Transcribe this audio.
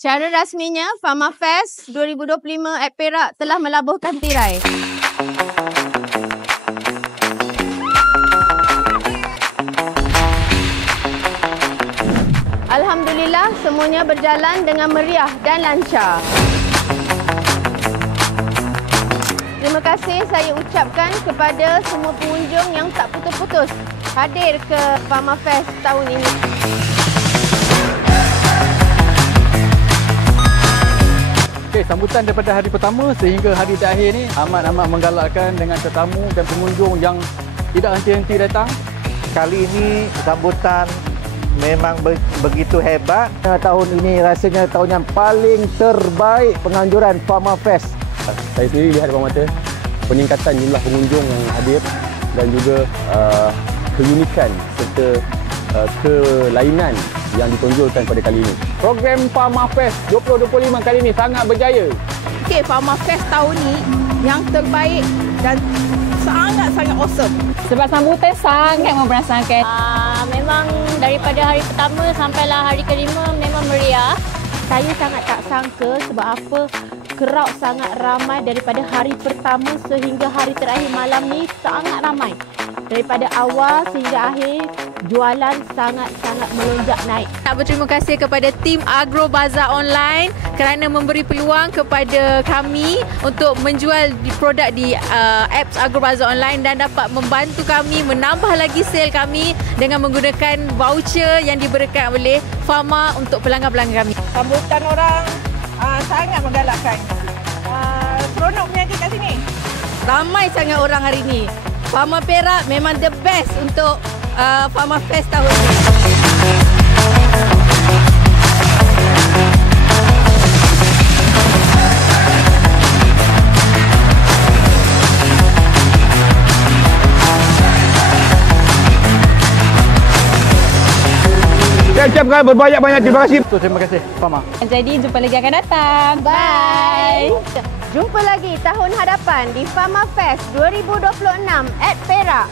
Secara rasminya, Pharma Fest 2025 at Perak telah melabuhkan tirai. Alhamdulillah, semuanya berjalan dengan meriah dan lancar. Terima kasih saya ucapkan kepada semua pengunjung yang tak putus-putus hadir ke Pharma Fest tahun ini. Okey, sambutan daripada hari pertama sehingga hari terakhir ni amat-amat menggalakkan dengan tetamu dan pengunjung yang tidak henti-henti datang. Kali ini sambutan memang begitu hebat. Tahun ini rasanya tahun yang paling terbaik penganjuran Pharma Fest. Saya sendiri lihat depan mata peningkatan jumlah pengunjung yang hadir dan juga keunikan serta kelainan yang ditonjolkan pada kali ini. Program Pharma Fest 2025 kali ini sangat berjaya. Okey, Pharma Fest tahun ni yang terbaik dan sangat-sangat awesome. Sebab sambutan sangat memberasakan. Memang daripada hari pertama sampailah hari kelima memang meriah. Saya sangat tak sangka sebab apa crowd sangat ramai daripada hari pertama sehingga hari terakhir malam ni sangat ramai. Daripada awal sehingga akhir, jualan sangat-sangat melonjak naik. Nak berterima kasih kepada tim Agro Bazaar Online kerana memberi peluang kepada kami untuk menjual produk di apps Agro Bazaar Online dan dapat membantu kami menambah lagi sale kami dengan menggunakan voucher yang diberikan oleh Pharma untuk pelanggan-pelanggan kami. Sambutan orang sangat menggalakkan. Seronok berniaga kat sini. Ramai sangat orang hari ini. Pharma Perak memang the best untuk Pharma Fest tahun ini. Saya ucapkan berbanyak-banyak terima kasih. Terima kasih Pharma. Jadi jumpa lagi akan datang. Bye! Jumpa lagi tahun hadapan di Pharma Fest 2026 at Perak.